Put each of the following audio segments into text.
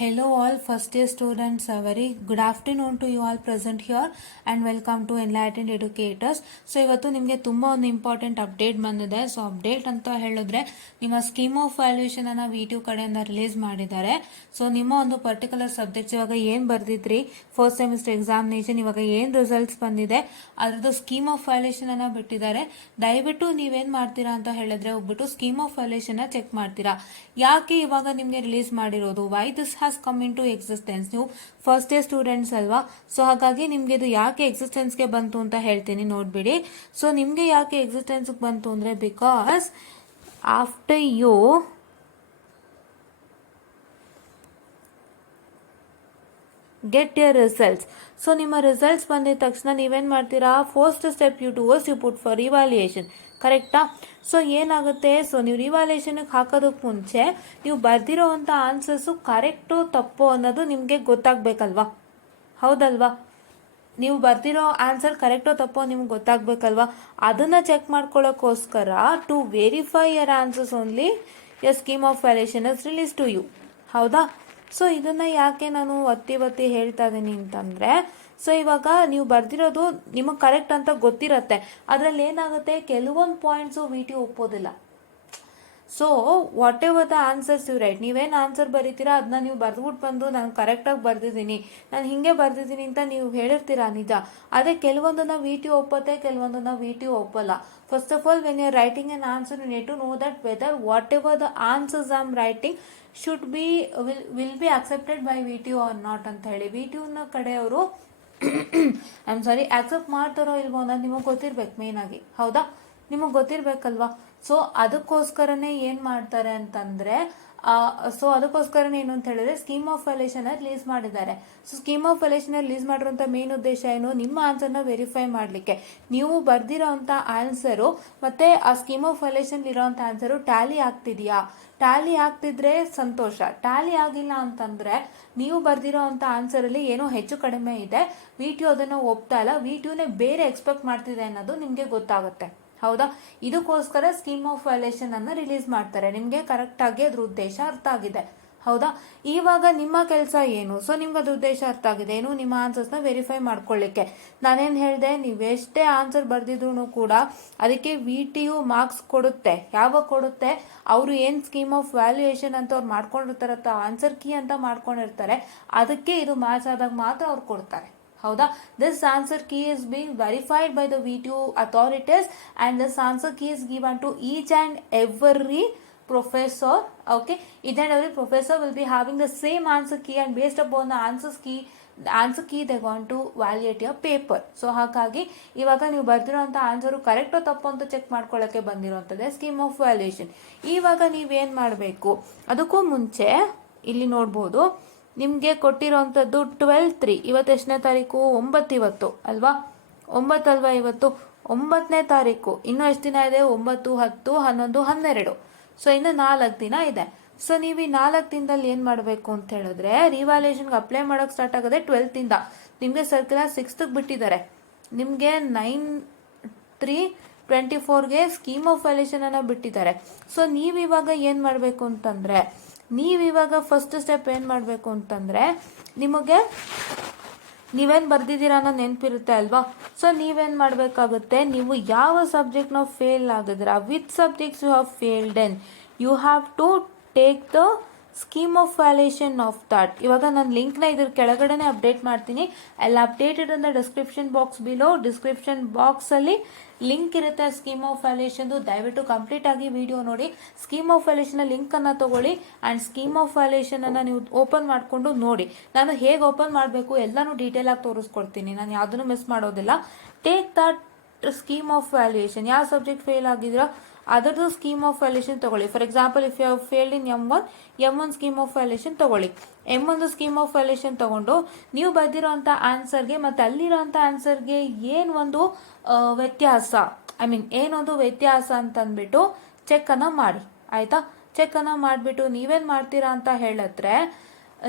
Hello all first year students, a very good afternoon to you all present here and welcome to Enlightened Educators. So ಇವತ್ತು ನಿಮಗೆ ತುಂಬ ಒಂದು important update ಬಂದಿದೆ. So update ಅಂತ ಹೇಳಿದ್ರೆ ನಿಮ್ಮ ಸ್ಕೀಮ್ ಆಫ್ ವ್ಯಾಲ್ಯೂಯೇಷನ್ ಅನ್ನ ವಿ2 ಕಡೆಯಿಂದ ರಿಲೀಸ್ ಮಾಡಿದ್ದಾರೆ. ಸೊ ನಿಮ್ಮ ಒಂದು ಪರ್ಟಿಕ್ಯುಲರ್ ಸಬ್ಜೆಕ್ಟ್ಸ್ ಇವಾಗ ಏನು ಬರ್ದಿದ್ರಿ ಫಸ್ಟ್ ಸೆಮಿಸ್ಟರ್ ಎಕ್ಸಾಮಿನೇಷನ್, ಇವಾಗ ಏನು ರಿಸಲ್ಟ್ಸ್ ಬಂದಿದೆ ಅದ್ರದ್ದು ಸ್ಕೀಮ್ ಆಫ್ ವ್ಯಾಲ್ಯೂಯೇಷನ್ ಅನ್ನ ಬಿಟ್ಟಿದ್ದಾರೆ. ದಯವಿಟ್ಟು ನೀವೇನು ಮಾಡ್ತೀರಾ ಅಂತ ಹೇಳಿದ್ರೆ ಹೋಗ್ಬಿಟ್ಟು ಸ್ಕೀಮ್ ಆಫ್ ವ್ಯಾಲ್ಯೂಯೇಷನ್ ಚೆಕ್ ಮಾಡ್ತೀರಾ. ಯಾಕೆ ಇವಾಗ ನಿಮಗೆ ರಿಲೀಸ್ ಮಾಡಿರೋದು, why this has come in to existence. ನೀವು ಫಸ್ಟ್ ಇಯರ್ ಸ್ಟೂಡೆಂಟ್ಸ್ ಅಲ್ವಾ, ಸೊ ಹಾಗಾಗಿ ನಿಮಗೆ ಇದು ಯಾಕೆ ಎಕ್ಸಿಸ್ಟೆನ್ಸ್ಗೆ ಬಂತು ಅಂತ ಹೇಳ್ತೀನಿ ನೋಡ್ಬಿಡಿ. ಸೊ ನಿಮಗೆ ಯಾಕೆ ಎಕ್ಸಿಸ್ಟೆನ್ಸ್ಗೆ ಬಂತು ಅಂದರೆ because after you get your results. So ನಿಮ್ಮ ರಿಸಲ್ಟ್ಸ್ ಬಂದಿದ ತಕ್ಷಣ ನೀವೇನು ಮಾಡ್ತೀರಾ, first step you towards you put for revaluation, ಕರೆಕ್ಟಾ? ಸೊ ಏನಾಗುತ್ತೆ, ಸೊ ನೀವು ರಿವ್ಯಾಲ್ಯೂಯೇಷನ್ಗೆ ಹಾಕೋದಕ್ಕೆ ಮುಂಚೆ ನೀವು ಬರ್ದಿರೋವಂಥ ಆನ್ಸರ್ಸು ಕರೆಕ್ಟು ತಪ್ಪು ಅನ್ನೋದು ನಿಮಗೆ ಗೊತ್ತಾಗಬೇಕಲ್ವಾ, ಹೌದಲ್ವಾ? ನೀವು ಬರ್ದಿರೋ ಆನ್ಸರ್ ಕರೆಕ್ಟೋ ತಪ್ಪೋ ನಿಮ್ಗೆ ಗೊತ್ತಾಗಬೇಕಲ್ವಾ. ಅದನ್ನು ಚೆಕ್ ಮಾಡ್ಕೊಳ್ಳೋಕ್ಕೋಸ್ಕರ to verify your answers only your scheme of valuation is release to you, ಹೌದಾ? ಸೊ ಇದನ್ನು ಯಾಕೆ ನಾನು ಒತ್ತಿ ಹೇಳ್ತಾ ಇದ್ದೀನಿ ಅಂತಂದರೆ, ಸೊ ಇವಾಗ ನೀವು ಬರ್ದಿರೋದು ನಿಮಗೆ ಕರೆಕ್ಟ್ ಅಂತ ಗೊತ್ತಿರತ್ತೆ, ಅದರಲ್ಲಿ ಏನಾಗುತ್ತೆ ಕೆಲವೊಂದು ಪಾಯಿಂಟ್ಸು ವಿ2 ಒಪ್ಪೋದಿಲ್ಲ. So whatever the answers you write, ನೀವೇನು ಆನ್ಸರ್ ಬರೀತೀರಾ ಅದನ್ನ ನೀವು ಬರ್ದ್ಬಿಟ್ಟು ಬಂದು ನಾನು ಕರೆಕ್ಟಾಗಿ ಬರ್ದಿದ್ದೀನಿ, ನಾನು ಹಿಂಗೆ ಬರ್ದಿದ್ದೀನಿ ಅಂತ ನೀವು ಹೇಳಿರ್ತೀರಾ, ನಿಜ. ಅದೇ ಕೆಲವೊಂದನ್ನು ವಿ2 ಒಪ್ಪತ್ತೆ, ಕೆಲವೊಂದನ್ನು ವಿ2 ಒಪ್ಪಲ್ಲ. First of all when you are writing an answer you need to know that whether whatever the answers I am writing should be will be accepted by ವಿ2 ಆರ್ ನಾಟ್ ಅಂತ ಹೇಳಿ. ವಿ2ನ ಕಡೆಯವರು ಐ ಆಮ್ ಸಾರಿ ಆಕ್ಸೆಪ್ಟ್ ಮಾಡ್ತಾರೋ ಇಲ್ವೋ ಅನ್ನೋದು ನಿಮಗೆ ಗೊತ್ತಿರ್ಬೇಕು main ಆಗಿ, ಹೌದಾ? ನಿಮಗೆ ಗೊತ್ತಿರ್ಬೇಕಲ್ವಾ. ಸೊ ಅದಕ್ಕೋಸ್ಕರನೇ ಏನು ಮಾಡ್ತಾರೆ ಅಂತಂದರೆ, ಸೊ ಅದಕ್ಕೋಸ್ಕರನೇ ಏನು ಅಂತ ಹೇಳಿದ್ರೆ ಸ್ಕೀಮ್ ಆಫ್ ವ್ಯಾಲ್ಯೂಯೇಷನ್ ರಿಲೀಸ್ ಮಾಡಿದ್ದಾರೆ. So scheme of valuation release ಮಾಡಿರೋಂಥ ಮೇನ್ ಉದ್ದೇಶ ಏನು, ನಿಮ್ಮ ಆನ್ಸರ್ನ ವೆರಿಫೈ ಮಾಡಲಿಕ್ಕೆ. ನೀವು ಬರ್ದಿರೋಂಥ ಆನ್ಸರು ಮತ್ತು ಆ ಸ್ಕೀಮ್ ಆಫ್ ವ್ಯಾಲ್ಯೂಯೇಷನ್ ಇರೋಂಥ ಆನ್ಸರು ಟ್ಯಾಲಿ ಆಗ್ತಿದೆಯಾ, ಟ್ಯಾಲಿ ಆಗ್ತಿದ್ರೆ ಸಂತೋಷ, ಟ್ಯಾಲಿ ಆಗಿಲ್ಲ ಅಂತಂದರೆ ನೀವು ಬರ್ದಿರೋ ಅಂಥ ಆನ್ಸರಲ್ಲಿ ಏನೋ ಹೆಚ್ಚು ಕಡಿಮೆ ಇದೆ, ವಿ2 ಅದನ್ನು ಒಪ್ತಾ ಇಲ್ಲ, ವಿ2ನೇ ಬೇರೆ ಎಕ್ಸ್ಪೆಕ್ಟ್ ಮಾಡ್ತಿದೆ ಅನ್ನೋದು ನಿಮಗೆ ಗೊತ್ತಾಗುತ್ತೆ, ಹೌದಾ? ಇದಕ್ಕೋಸ್ಕರ ಸ್ಕೀಮ್ ಆಫ್ ವ್ಯಾಲ್ಯೂಯೇಷನ್ ಅನ್ನು ರಿಲೀಸ್ ಮಾಡ್ತಾರೆ. ನಿಮಗೆ ಕರೆಕ್ಟಾಗಿ ಅದ್ರ ಉದ್ದೇಶ ಅರ್ಥ ಆಗಿದೆ, ಹೌದಾ? ಇವಾಗ ನಿಮ್ಮ ಕೆಲಸ ಏನು, ಸೊ ನಿಮ್ಗೆ ಅದ್ರ ಉದ್ದೇಶ ಅರ್ಥ ಆಗಿದೆ ಏನು, ನಿಮ್ಮ ಆನ್ಸರ್ಸ್ನ ವೆರಿಫೈ ಮಾಡ್ಕೊಳ್ಳಿಕ್ಕೆ. ನಾನೇನು ಹೇಳಿದೆ, ನೀವೆಷ್ಟೇ ಆನ್ಸರ್ ಬರ್ದಿದ್ರು ಕೂಡ ಅದಕ್ಕೆ ವಿ2 ಮಾರ್ಕ್ಸ್ ಕೊಡುತ್ತೆ. ಯಾವಾಗ ಕೊಡುತ್ತೆ, ಅವರು ಏನು ಸ್ಕೀಮ್ ಆಫ್ ವ್ಯಾಲ್ಯೂಯೇಷನ್ ಅಂತ ಅವ್ರು ಮಾಡ್ಕೊಂಡಿರ್ತಾರತ್ತ ಆನ್ಸರ್ ಕೀ ಅಂತ ಮಾಡ್ಕೊಂಡಿರ್ತಾರೆ, ಅದಕ್ಕೆ ಇದು ಮ್ಯಾಚ್ ಆದಾಗ ಮಾತ್ರ ಅವ್ರು ಕೊಡ್ತಾರೆ, ಹೌದಾ? This answer key is being verified by the V two authorities and this answer key is given to each and every professor. Okay, each and every professor will be having the same answer key and based upon the answer key they want to evaluate your paper. So ಹಾಗಾಗಿ ಇವಾಗ ನೀವು ಬರ್ದಿರೋಂಥ answer ಕರೆಕ್ಟೋ ತಪ್ಪು ಅಂತ check ಮಾಡ್ಕೊಳ್ಳೋಕ್ಕೆ ಬಂದಿರೋಂಥದ್ದೇ scheme of valuation. ಇವಾಗ ನೀವೇನು ಮಾಡಬೇಕು, ಅದಕ್ಕೂ ಮುಂಚೆ ಇಲ್ಲಿ ನೋಡ್ಬೋದು ನಿಮಗೆ ಕೊಟ್ಟಿರೋಂಥದ್ದು 12/3, ಇವತ್ತು ಎಷ್ಟನೇ ತಾರೀಕು, 9 ಇವತ್ತು ಅಲ್ವಾ, 9 ಅಲ್ವಾ ಇವತ್ತು, 9ನೇ ತಾರೀಕು. ಇನ್ನೂ ಎಷ್ಟು ದಿನ ಇದೆ, 9, 10, 11, 12. ಸೊ ಇನ್ನು 4 ದಿನ ಇದೆ. ಸೊ ನೀವು ಈ 4 ದಿನದಲ್ಲಿ ಏನು ಮಾಡಬೇಕು ಅಂತ ಹೇಳಿದ್ರೆ, ರಿವ್ಯಾಲ್ಯೂಯೇಷನ್ಗೆ ಅಪ್ಲೈ ಮಾಡೋಕ್ಕೆ ಸ್ಟಾರ್ಟ್ ಆಗೋದೆ 12th. ನಿಮಗೆ ಸರ್ಕ್ಯುಲರ್ 6th ಬಿಟ್ಟಿದ್ದಾರೆ. ನಿಮಗೆ 9/3/24ಗೆ ಸ್ಕೀಮ್ ಆಫ್ ವ್ಯಾಲ್ಯೂಯೇಷನ್ ಅನ್ನು ಬಿಟ್ಟಿದ್ದಾರೆ. ಸೊ ನೀವಿವಾಗ ಏನು ಮಾಡಬೇಕು ಅಂತಂದರೆ, ನೀವಿವಾಗ ಫಸ್ಟ್ ಸ್ಟೆಪ್ ಏನು ಮಾಡಬೇಕು ಅಂತಂದರೆ, ನೀವೇನು ಬರ್ದಿದ್ದೀರಾ ಅನ್ನೋ ನೆನಪಿರುತ್ತೆ ಅಲ್ವಾ. ಸೊ ನೀವೇನು ಮಾಡಬೇಕಾಗುತ್ತೆ, ನೀವು ಯಾವ ಸಬ್ಜೆಕ್ಟ್ನ ಫೇಲ್ ಆಗಿದ್ರೆ, with subjects you have failed in, you have to take the scheme of valuation of that. ಇವಾಗ ನಾನು ಲಿಂಕ್ನ ಇದ್ರ ಕೆಳಗಡೆನೆ ಅಪ್ಡೇಟ್ ಮಾಡ್ತೀನಿ. ಎಲ್ಲ updated in the description box below. Description ಬಾಕ್ಸಲ್ಲಿ ಲಿಂಕ್ ಇರುತ್ತೆ ಸ್ಕೀಮ್ ಆಫ್ ವ್ಯಾಲ್ಯೂಯೇಷನ್ದು. ದಯವಿಟ್ಟು ಕಂಪ್ಲೀಟ್ ಆಗಿ ವಿಡಿಯೋ ನೋಡಿ. ಸ್ಕೀಮ್ ಆಫ್ ವ್ಯಾಲ್ಯೂಯೇಷನ್ ಲಿಂಕನ್ನು ತಗೊಳ್ಳಿ ಆ್ಯಂಡ್ ಸ್ಕೀಮ್ ಆಫ್ ವ್ಯಾಲ್ಯೂಯೇಷನನ್ನು ನೀವು ಓಪನ್ ಮಾಡಿಕೊಂಡು ನೋಡಿ. ನಾನು ಹೇಗೆ ಓಪನ್ ಮಾಡಬೇಕು ಎಲ್ಲನೂ ಡೀಟೇಲ್ ಆಗಿ ತೋರಿಸ್ಕೊಡ್ತೀನಿ, ನಾನು ಯಾವುದನ್ನು ಮಿಸ್ ಮಾಡೋದಿಲ್ಲ. Take that scheme of valuation, ಯಾವ ಸಬ್ಜೆಕ್ಟ್ ಫೇಲ್ ಆಗಿದ್ರೋ ಅದರದ್ದು ಸ್ಕೀಮ್ ಆಫ್ ವ್ಯಾಲ್ಯೂಯೇಷನ್ ತಗೊಳ್ಳಿ. For example if you have failed in M one scheme of valuation ತಗೊಳ್ಳಿ. ಎಮ್1 ಸ್ಕೀಮ್ ಆಫ್ ವ್ಯಾಲ್ಯೂಯೇಷನ್ ತಗೊಂಡು ನೀವು ಬರ್ದಿರೋಂಥ ಆನ್ಸರ್ಗೆ ಮತ್ತು ಅಲ್ಲಿರೋಂಥ ಆನ್ಸರ್ಗೆ ಏನು ಒಂದು ವ್ಯತ್ಯಾಸ, ಏನೊಂದು ವ್ಯತ್ಯಾಸ ಅಂತಂದ್ಬಿಟ್ಟು ಚೆಕ್ಕನ್ನು ಮಾಡಿ, ಆಯಿತಾ? ಚೆಕ್ಕನ್ನು ಮಾಡಿಬಿಟ್ಟು ನೀವೇನು ಮಾಡ್ತೀರಾ ಅಂತ ಹೇಳಿದ್ರೆ,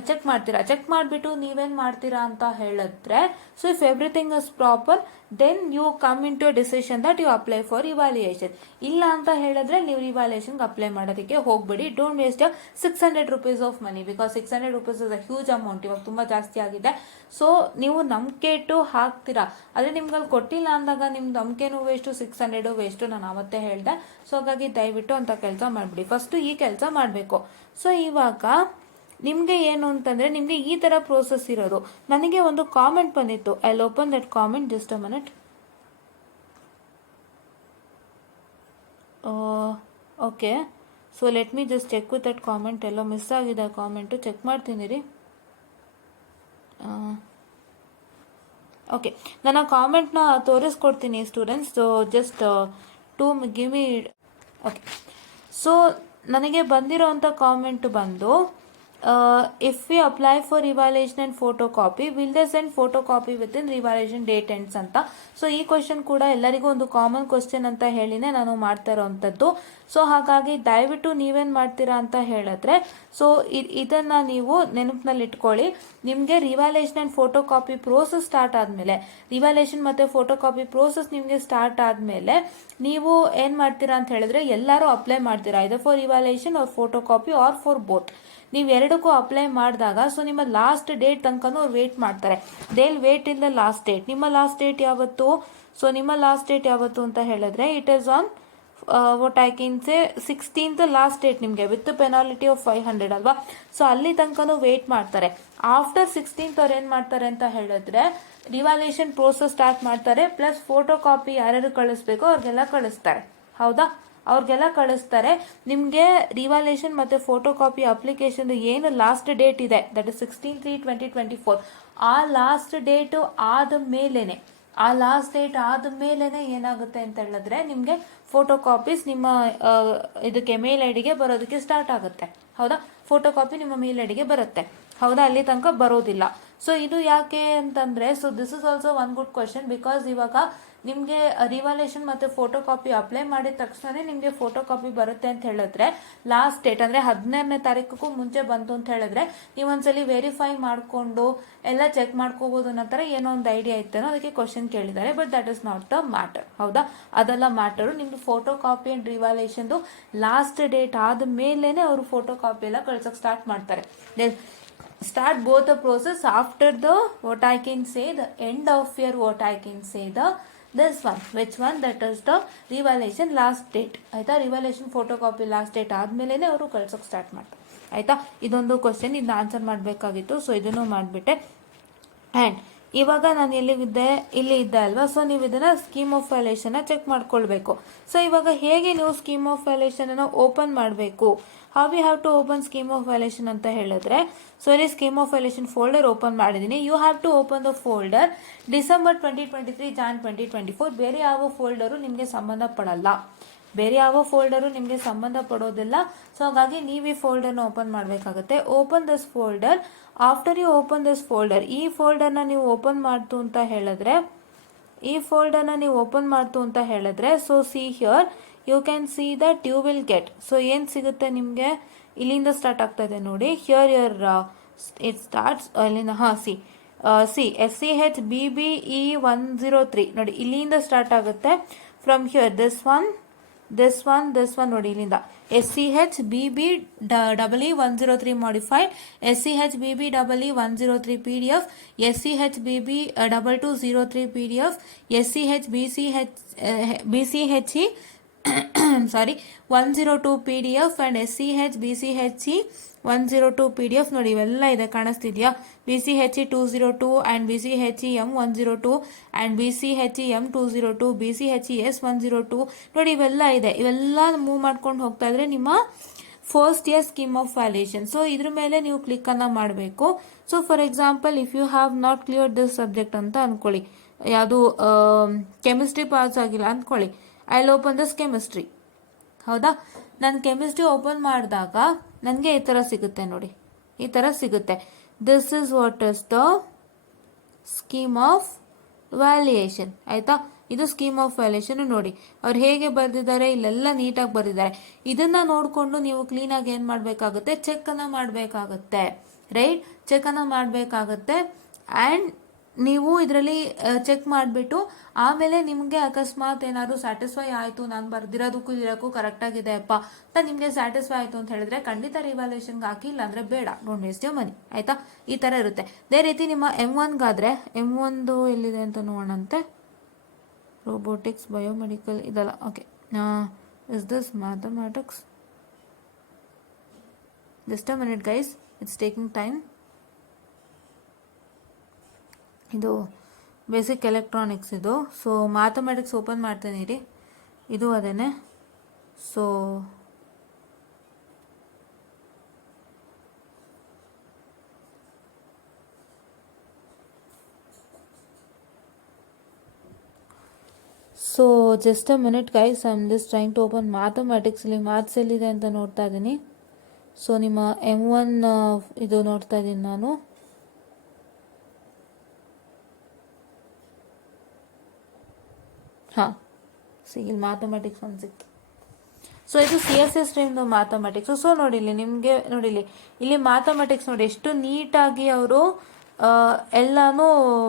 ಚೆಕ್ ಮಾಡ್ತೀರಾ. ಚೆಕ್ ಮಾಡಿಬಿಟ್ಟು ನೀವೇನು ಮಾಡ್ತೀರಾ ಅಂತ ಹೇಳಿದ್ರೆ, so if everything is proper then you come in to decision that you apply for evaluation. ಇಲ್ಲ ಅಂತ ಹೇಳಿದ್ರೆ ನೀವು ರಿವಾಲ್ಯೂಯೇಷನ್ಗೆ ಅಪ್ಲೈ ಮಾಡೋದಕ್ಕೆ ಹೋಗ್ಬೇಡಿ. Don't waste 600 rupees of money, because 600 rupees is a huge amount. ಇವಾಗ ತುಂಬ ಜಾಸ್ತಿ ಆಗಿದೆ. ಸೊ ನೀವು ನಂಬಿಕೆ ಇಟ್ಟು ಹಾಕ್ತೀರಾ, ಆದರೆ ನಿಮ್ಗೆ ಅಲ್ಲಿ ಕೊಟ್ಟಿಲ್ಲ ಅಂದಾಗ ನಿಮ್ಮ ನಂಬಿಕೆನೂ ವೇಸ್ಟು, 600 ವೇಸ್ಟು. ನಾನು ಅವತ್ತೇ ಹೇಳಿದೆ. ಸೊ ಹಾಗಾಗಿ ದಯವಿಟ್ಟು ಅಂತ ಕೆಲಸ ಮಾಡಿಬಿಡಿ. ಫಸ್ಟು ಈ ಕೆಲಸ ಮಾಡಬೇಕು. ಸೊ ಇವಾಗ ನಿಮಗೆ ಏನು ಅಂತಂದರೆ, ನಿಮಗೆ ಈ ಥರ ಪ್ರೋಸೆಸ್ ಇರೋದು. ನನಗೆ ಒಂದು ಕಾಮೆಂಟ್ ಬಂದಿತ್ತು. I will open that comment, just a minute. Okay, so let me just check with that comment. ಎಲ್ಲೋ ಮಿಸ್ ಆಗಿದೆ ಕಾಮೆಂಟು, ಚೆಕ್ ಮಾಡ್ತೀನಿ ರೀ. ಓಕೆ, ನಾನು ಆ ಕಾಮೆಂಟ್ನ ತೋರಿಸ್ಕೊಡ್ತೀನಿ students. So just to give me. Okay, so ನನಗೆ ಬಂದಿರೋಂಥ ಕಾಮೆಂಟ್ ಬಂದು, if we apply for revaluation and photo copy will they send photo copy with in revaluation date ends ಅಂತ. ಸೊ ಈ ಕ್ವಶನ್ ಕೂಡ ಎಲ್ಲರಿಗೂ ಒಂದು ಕಾಮನ್ ಕ್ವಶನ್ ಅಂತ ಹೇಳಿನೇ ನಾನು ಮಾಡ್ತಾ ಇರೋವಂಥದ್ದು. ಸೊ ಹಾಗಾಗಿ ದಯವಿಟ್ಟು ನೀವೇನು ಮಾಡ್ತೀರಾ ಅಂತ ಹೇಳಿದ್ರೆ, ಸೊ ಇದನ್ನು ನೀವು ನೆನಪಿನಲ್ಲಿ ಇಟ್ಕೊಳ್ಳಿ. ನಿಮಗೆ revaluation and photo copy process start ಆದಮೇಲೆ, ರಿವಾಲ್ಯೂಯೇಷನ್ ಮತ್ತು ಫೋಟೋ ಕಾಪಿ ಪ್ರೋಸೆಸ್ ನಿಮಗೆ ಸ್ಟಾರ್ಟ್ ಆದಮೇಲೆ ನೀವು ಏನು ಮಾಡ್ತೀರಾ ಅಂತ ಹೇಳಿದ್ರೆ, ಎಲ್ಲರೂ ಅಪ್ಲೈ ಮಾಡ್ತೀರಾ ಇದರ್ for revaluation or photo copy or for both. ನೀವು ಎರಡಕ್ಕೂ ಅಪ್ಲೈ ಮಾಡಿದಾಗ ಸೊ ನಿಮ್ಮ ಲಾಸ್ಟ್ ಡೇಟ್ ತನಕನೂ ಅವ್ರು ವೇಟ್ ಮಾಡ್ತಾರೆ. They will wait in the last date. ನಿಮ್ಮ ಲಾಸ್ಟ್ ಡೇಟ್ ಯಾವತ್ತು? ಸೊ ನಿಮ್ಮ ಲಾಸ್ಟ್ ಡೇಟ್ ಯಾವತ್ತು ಅಂತ ಹೇಳಿದ್ರೆ, it is on what I can say 16th last date ನಿಮಗೆ, ವಿತ್ ಪೆನಾಲ್ಟಿ ಆಫ್ 500 ಅಲ್ವಾ. ಸೊ ಅಲ್ಲಿ ತನಕನೂ ವೇಟ್ ಮಾಡ್ತಾರೆ. ಆಫ್ಟರ್ 16th ಅವ್ರು ಏನು ಮಾಡ್ತಾರೆ ಅಂತ ಹೇಳಿದ್ರೆ, ರಿವಾಲ್ಯೂಯೇಷನ್ ಪ್ರೋಸೆಸ್ ಸ್ಟಾರ್ಟ್ ಮಾಡ್ತಾರೆ. ಪ್ಲಸ್ ಫೋಟೋ ಕಾಪಿ ಯಾರ್ಯಾರು ಕಳಿಸ್ಬೇಕೋ ಅವ್ರಿಗೆಲ್ಲ ಕಳಿಸ್ತಾರೆ. ಹೌದಾ, ಅವ್ರಿಗೆಲ್ಲ ಕಳಿಸ್ತಾರೆ. ನಿಮಗೆ ರಿವಾಲ್ಯೂಯೇಷನ್ ಮತ್ತು ಫೋಟೋ ಕಾಪಿ ಅಪ್ಲಿಕೇಶನ್ ಏನು ಲಾಸ್ಟ್ ಡೇಟ್ ಇದೆ, ದಟ್ ಇಸ್ 16/3/2024, ಆ ಲಾಸ್ಟ್ ಡೇಟು ಆದ ಮೇಲೇನೆ, ಆ ಲಾಸ್ಟ್ ಡೇಟ್ ಆದ ಮೇಲೇನೆ ಏನಾಗುತ್ತೆ ಅಂತ ಹೇಳಿದ್ರೆ, ನಿಮಗೆ ಫೋಟೋ ಕಾಪೀಸ್ ನಿಮ್ಮ ಇದಕ್ಕೆ ಮೇಲ್ ಐ ಡಿಗೆ ಬರೋದಕ್ಕೆ ಸ್ಟಾರ್ಟ್ ಆಗುತ್ತೆ. ಹೌದಾ, ಫೋಟೋ ಕಾಪಿ ನಿಮ್ಮ ಮೇಲ್ ಐ ಡಿಗೆ ಬರುತ್ತೆ. ಹೌದಾ, ಅಲ್ಲಿ ತನಕ ಬರೋದಿಲ್ಲ. ಸೊ ಇದು ಯಾಕೆ ಅಂತಂದರೆ, so this is also one good question. Because ಇವಾಗ ನಿಮಗೆ ರಿವಾಲ್ಯೂಯೇಷನ್ ಮತ್ತು ಫೋಟೋ ಕಾಪಿ ಅಪ್ಲೈ ಮಾಡಿದ ತಕ್ಷಣ ನಿಮಗೆ ಫೋಟೋ ಕಾಪಿ ಬರುತ್ತೆ ಅಂತ ಹೇಳಿದ್ರೆ, ಲಾಸ್ಟ್ ಡೇಟ್ ಅಂದರೆ 16ನೇ ತಾರೀಕು ಮುಂಚೆ ಬಂತು ಅಂತ ಹೇಳಿದ್ರೆ, ನೀವೊಂದ್ಸಲಿ ವೆರಿಫೈ ಮಾಡಿಕೊಂಡು ಎಲ್ಲ ಚೆಕ್ ಮಾಡ್ಕೋಬೋದು ಅನ್ನೋ ಥರ ಏನೋ ಒಂದು ಐಡಿಯಾ ಇತ್ತೇನೋ, ಅದಕ್ಕೆ ಕ್ವಶನ್ ಕೇಳಿದ್ದಾರೆ. But that is not the matter. ಹೌದಾ, ಅದೆಲ್ಲ ಮ್ಯಾಟರು. ನಿಮ್ಮದು ಫೋಟೋ ಕಾಪಿ ಆ್ಯಂಡ್ ರಿವಾಲ್ಯೂಯೇಷನ್ದು ಲಾಸ್ಟ್ ಡೇಟ್ ಆದ ಮೇಲೇ ಅವರು ಫೋಟೋ ಕಾಪಿ ಎಲ್ಲ ಕಳ್ಸೋಕ್ಕೆ ಸ್ಟಾರ್ಟ್ ಮಾಡ್ತಾರೆ. Start both the process after the what I can say the end of year, what I can say the this one, which one, that is the revaluation last date. ಆಯ್ತಾ, ರಿವಾಲ್ಯೂಯೇಷನ್ photo copy last date ಆದಮೇಲೆ ಅವರು ಕಳ್ಸೋಕ್ಕೆ start ಮಾಡ್ತಾರೆ. ಆಯಿತಾ, ಇದೊಂದು question, ಇದನ್ನ answer ಮಾಡಬೇಕಾಗಿತ್ತು. So ಇದನ್ನು ಮಾಡಿಬಿಟ್ಟೆ. ಆ್ಯಂಡ್ ಇವಾಗ ನಾನು ಎಲ್ಲಿದ್ದೆ, ಇಲ್ಲಿ ಇದ್ದೆ ಅಲ್ವಾ. ಸೊ ನೀವು ಇದನ್ನು ಸ್ಕೀಮ್ ಆಫ್ ವ್ಯಾಲ್ಯೂಯೇಷನ್ನ ಚೆಕ್ ಮಾಡ್ಕೊಳ್ಬೇಕು. ಸೊ ಇವಾಗ ಹೇಗೆ ನೀವು ಸ್ಕೀಮ್ ಆಫ್ ವ್ಯಾಲ್ಯೂಯೇಷನನ್ನು ಓಪನ್ ಮಾಡಬೇಕು, how we have to open scheme of valuation ಅಂತ ಹೇಳಿದ್ರೆ, ಸೊ ಇಲ್ಲಿ scheme of valuation folder open ಮಾಡಿದ್ದೀನಿ. You have to open the folder December 2023 Jan 2024. ಬೇರೆ ಯಾವ ಫೋಲ್ಡರು ನಿಮಗೆ ಸಂಬಂಧಪಡಲ್ಲ, ಬೇರೆ ಯಾವ ಫೋಲ್ಡರು ನಿಮಗೆ ಸಂಬಂಧಪಡೋದಿಲ್ಲ. ಸೊ ಹಾಗಾಗಿ ನೀವು ಈ ಫೋಲ್ಡರ್ನ ಓಪನ್ ಮಾಡಬೇಕಾಗುತ್ತೆ. Open this folder. After you open this folder, ಈ ಫೋಲ್ಡರ್ನ ನೀವು ಓಪನ್ ಮಾಡ್ತು ಅಂತ ಹೇಳಿದ್ರೆ, ಈ ಫೋಲ್ಡರ್ನ ನೀವು ಓಪನ್ ಮಾಡ್ತು ಅಂತ ಹೇಳಿದ್ರೆ, so see here you can see that you will get. So ಏನು ಸಿಗುತ್ತೆ ನಿಮಗೆ, ಇಲ್ಲಿಂದ ಸ್ಟಾರ್ಟ್ ಆಗ್ತಾ ಇದೆ ನೋಡಿ. ಹಿಯರ್ ಯುವರ್ ಇಟ್ ಸ್ಟಾರ್ಟ್ಸ್ ಇಲ್ಲಿಂದ. ಹಾಂ, ಸಿ SCHBBE 103 ನೋಡಿ, ಇಲ್ಲಿಂದ ಸ್ಟಾರ್ಟ್ ಆಗುತ್ತೆ. ಫ್ರಮ್ ಹಿಯರ್ ದಿಸ್ ಒನ್ ನೋಡಿ, ಇಲ್ಲಿಂದ SCHBBE 103 modified, SCHBBE 103 PDF, SCHBBE 2203 PDF, SCHBCHE sorry 102 PDF and SCHBCHE 102 PDF ನೋಡಿ, ಇವೆಲ್ಲ ಇದೆ, ಕಾಣಿಸ್ತಿದೆಯಾ? BCHE 202 and BCHE M102 and BCHE M202, BCHES 102 ನೋಡಿ, ಇವೆಲ್ಲ ಇದೆ. ಇವೆಲ್ಲ ಮೂವ್ ಮಾಡ್ಕೊಂಡು ಹೋಗ್ತಾ ಇದ್ರೆ ನಿಮ್ಮ first year scheme of valuation. So ಇದ್ರ ಮೇಲೆ ನೀವು ಕ್ಲಿಕ್ಕನ್ನು ಮಾಡಬೇಕು. So for example, if you have not clear this subject ಅಂತ ಅಂದ್ಕೊಳ್ಳಿ, ಯಾವುದು ಕೆಮಿಸ್ಟ್ರಿ ಪಾಸ್ ಆಗಿಲ್ಲ ಅಂದ್ಕೊಳ್ಳಿ. I will open this chemistry. ಹೌದಾ, ನಾನು ಕೆಮಿಸ್ಟ್ರಿ ಓಪನ್ ಮಾಡಿದಾಗ ನನಗೆ ಈ ಥರ ಸಿಗುತ್ತೆ ನೋಡಿ, ಈ ಥರ ಸಿಗುತ್ತೆ. This is what is the scheme of valuation. ಆಯಿತಾ, ಇದು ಸ್ಕೀಮ್ ಆಫ್ ವ್ಯಾಲ್ಯೂಯೇಷನ್ ನೋಡಿ, ಅವ್ರು ಹೇಗೆ ಬರೆದಿದ್ದಾರೆ, ಇಲ್ಲೆಲ್ಲ ನೀಟಾಗಿ ಬರೆದಿದ್ದಾರೆ. ಇದನ್ನು ನೋಡಿಕೊಂಡು ನೀವು ಕ್ಲೀನಾಗಿ ಏನು ಮಾಡಬೇಕಾಗುತ್ತೆ, ಚೆಕ್ಕನ್ನು ಮಾಡಬೇಕಾಗುತ್ತೆ. ರೈಟ್, ಚೆಕನ್ನು ಮಾಡಬೇಕಾಗತ್ತೆ. ಆ್ಯಂಡ್ ನೀವು ಇದರಲ್ಲಿ ಚೆಕ್ ಮಾಡಿಬಿಟ್ಟು ಆಮೇಲೆ ನಿಮಗೆ ಅಕಸ್ಮಾತ್ ಏನಾದರೂ ಸ್ಯಾಟಿಸ್ಫೈ ಆಯಿತು, ನಾನು ಬರ್ದಿರೋದಕ್ಕೂ ಇದಕ್ಕೂ ಕರೆಕ್ಟಾಗಿದೆ ಅಪ್ಪ ಅಂತ ನಿಮಗೆ ಸ್ಯಾಟಿಸ್ಫೈ ಆಯಿತು ಅಂತ ಹೇಳಿದ್ರೆ ಖಂಡಿತ ರಿವ್ಯಾಲ್ಯೂಯೇಷನ್ಗೆ ಹಾಕಿ, ಇಲ್ಲಾಂದರೆ ಬೇಡ, ಡೋಂಟ್ ವೇಸ್ಟ್ ಯೋರ್ ಮನಿ. ಆಯಿತಾ, ಈ ಥರ ಇರುತ್ತೆ. ಅದೇ ರೀತಿ ನಿಮ್ಮ M1ಗಾದರೆ M1 ಎಲ್ಲಿದೆ ಅಂತ ನೋಡೋಣಂತೆ. ರೋಬೋಟಿಕ್ಸ್, ಬಯೋಮೆಡಿಕಲ್ ಇದಲ್ಲ. Okay, is this mathematics? Just a minute guys, it's taking time. ಇದು ಬೇಸಿಕ್ ಎಲೆಕ್ಟ್ರಾನಿಕ್ಸ್ ಇದು. ಸೊ ಮ್ಯಾಥಮೆಟಿಕ್ಸ್ ಓಪನ್ ಮಾಡ್ತೇನೆ ಇರಿ, ಇದು ಅದೇನೆ. So just a minute guys, I am just trying to open mathematics. ಇಲ್ಲಿ ಮ್ಯಾಥ್ಸ್ ಎಲ್ಲಿದೆ ಅಂತ ನೋಡ್ತಾ ಇದ್ದೀನಿ. ಸೊ ನಿಮ್ಮ M1 ಇದು ನೋಡ್ತಾ ಇದ್ದೀನಿ ನಾನು. ಹಾಂ, ಇಲ್ಲಿ ಮ್ಯಾಥಮೆಟಿಕ್ಸ್ ಒಂದು ಸಿಕ್ತು. ಸೊ ಇದು CSS ಸ್ಟ್ರೀಮ್ದು ಮ್ಯಾಥಮೆಟಿಕ್ಸು. ಸೊ ನೋಡಿಲಿ, ನಿಮಗೆ ನೋಡಿಲಿ, ಇಲ್ಲಿ ಮ್ಯಾಥಮೆಟಿಕ್ಸ್ ನೋಡಿ ಎಷ್ಟು ನೀಟಾಗಿ ಅವರು ಎಲ್ಲನೂ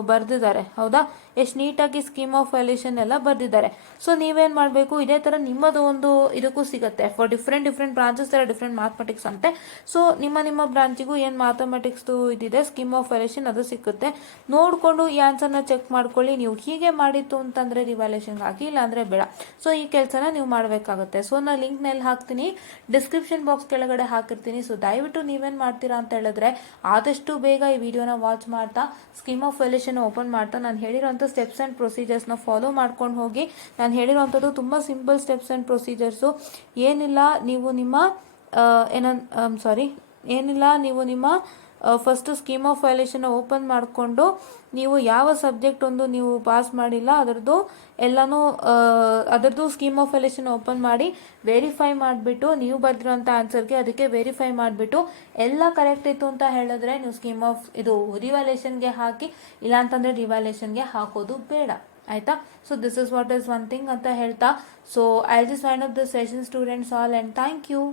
ಬರೆದಿದ್ದಾರೆ. ಹೌದಾ, ಎಷ್ಟು ನೀಟಾಗಿ ಸ್ಕೀಮ್ ಆಫ್ ವ್ಯಾಲ್ಯೂಷನ್ ಎಲ್ಲ ಬರೆದಿದ್ದಾರೆ. ಸೊ ನೀವೇನು ಮಾಡಬೇಕು, ಇದೇ ಥರ ನಿಮ್ಮದು ಒಂದು ಇದಕ್ಕೂ ಸಿಗುತ್ತೆ. ಫಾರ್ ಡಿಫ್ರೆಂಟ್ ಬ್ರಾಂಚಸ್ ಥರ ಡಿಫ್ರೆಂಟ್ ಮ್ಯಾಥಮೆಟಿಕ್ಸ್ ಅಂತೆ. ಸೊ ನಿಮ್ಮ ಬ್ರಾಂಚಿಗೂ ಏನು ಮ್ಯಾಥಮೆಟಿಕ್ಸ್ದು ಇದಿದೆ ಸ್ಕೀಮ್ ಆಫ್ ವ್ಯಾಲ್ಯೂಷನ್ ಅದು ಸಿಕ್ಕುತ್ತೆ. ನೋಡಿಕೊಂಡು ಈ ಆನ್ಸರ್ನ ಚೆಕ್ ಮಾಡ್ಕೊಳ್ಳಿ. ನೀವು ಹೀಗೆ ಮಾಡಿತ್ತು ಅಂತಂದರೆ ರಿವ್ಯಾಲ್ಯೂಷನ್ಗೆ ಹಾಕಿ, ಇಲ್ಲಾಂದರೆ ಬೇಡ. ಸೊ ಈ ಕೆಲಸನ ನೀವು ಮಾಡಬೇಕಾಗುತ್ತೆ. ಸೊ ನಾನು ಲಿಂಕ್ನಲ್ಲಿ ಹಾಕ್ತೀನಿ, ಡಿಸ್ಕ್ರಿಪ್ಷನ್ ಬಾಕ್ಸ್ ಕೆಳಗಡೆ ಹಾಕಿರ್ತೀನಿ. ಸೊ ದಯವಿಟ್ಟು ನೀವೇನು ಮಾಡ್ತೀರಾ ಅಂತ ಹೇಳಿದ್ರೆ ಆದಷ್ಟು ಬೇಗ ಈ ವಿಡಿಯೋನ ವಾಚ್ ಮಾಡ್ತಾ ಸ್ಕೀಮ್ ಆಫ್ ವ್ಯಾಲ್ಯೂಷನ್ ಓಪನ್ ಮಾಡ್ತಾ ನಾನು ಹೇಳಿರೋಂಥ ಸ್ಟೆಪ್ಸ್ ಆ್ಯಂಡ್ ಪ್ರೊಸೀಜರ್ಸ್ನ ಫಾಲೋ ಮಾಡ್ಕೊಂಡು ಹೋಗಿ. ನಾನು ಹೇಳಿರೋಂಥದ್ದು ತುಂಬ ಸಿಂಪಲ್ ಸ್ಟೆಪ್ಸ್ ಆ್ಯಂಡ್ ಪ್ರೊಸೀಜರ್ಸು. ಏನಿಲ್ಲ, ನೀವು ನಿಮ್ಮ first scheme of valuation open ಮಾಡಿಕೊಂಡು ನೀವು ಯಾವ ಸಬ್ಜೆಕ್ಟ್ ಒಂದು ನೀವು ಪಾಸ್ ಮಾಡಿಲ್ಲ ಅದರದ್ದು ಸ್ಕೀಮ್ ಆಫ್ ವ್ಯಾಲ್ಯೂಷನ್ ಓಪನ್ ಮಾಡಿ ವೆರಿಫೈ ಮಾಡಿಬಿಟ್ಟು ನೀವು ಬರೆದಿರೋಂಥ ಆನ್ಸರ್ಗೆ ಅದಕ್ಕೆ ವೆರಿಫೈ ಮಾಡಿಬಿಟ್ಟು ಎಲ್ಲ ಕರೆಕ್ಟ್ ಇತ್ತು ಅಂತ ಹೇಳಿದ್ರೆ ನೀವು ಸ್ಕೀಮ್ ಆಫ್ ರಿವ್ಯಾಲ್ಯೂಷನ್ಗೆ ಹಾಕಿ, ಇಲ್ಲಾಂತಂದರೆ ರಿವ್ಯಾಲ್ಯೂಷನ್ಗೆ ಹಾಕೋದು ಬೇಡ. ಆಯಿತಾ, so this is what is one thing ಅಂತ ಹೇಳ್ತಾ, so I just wind up the session students all, and thank you.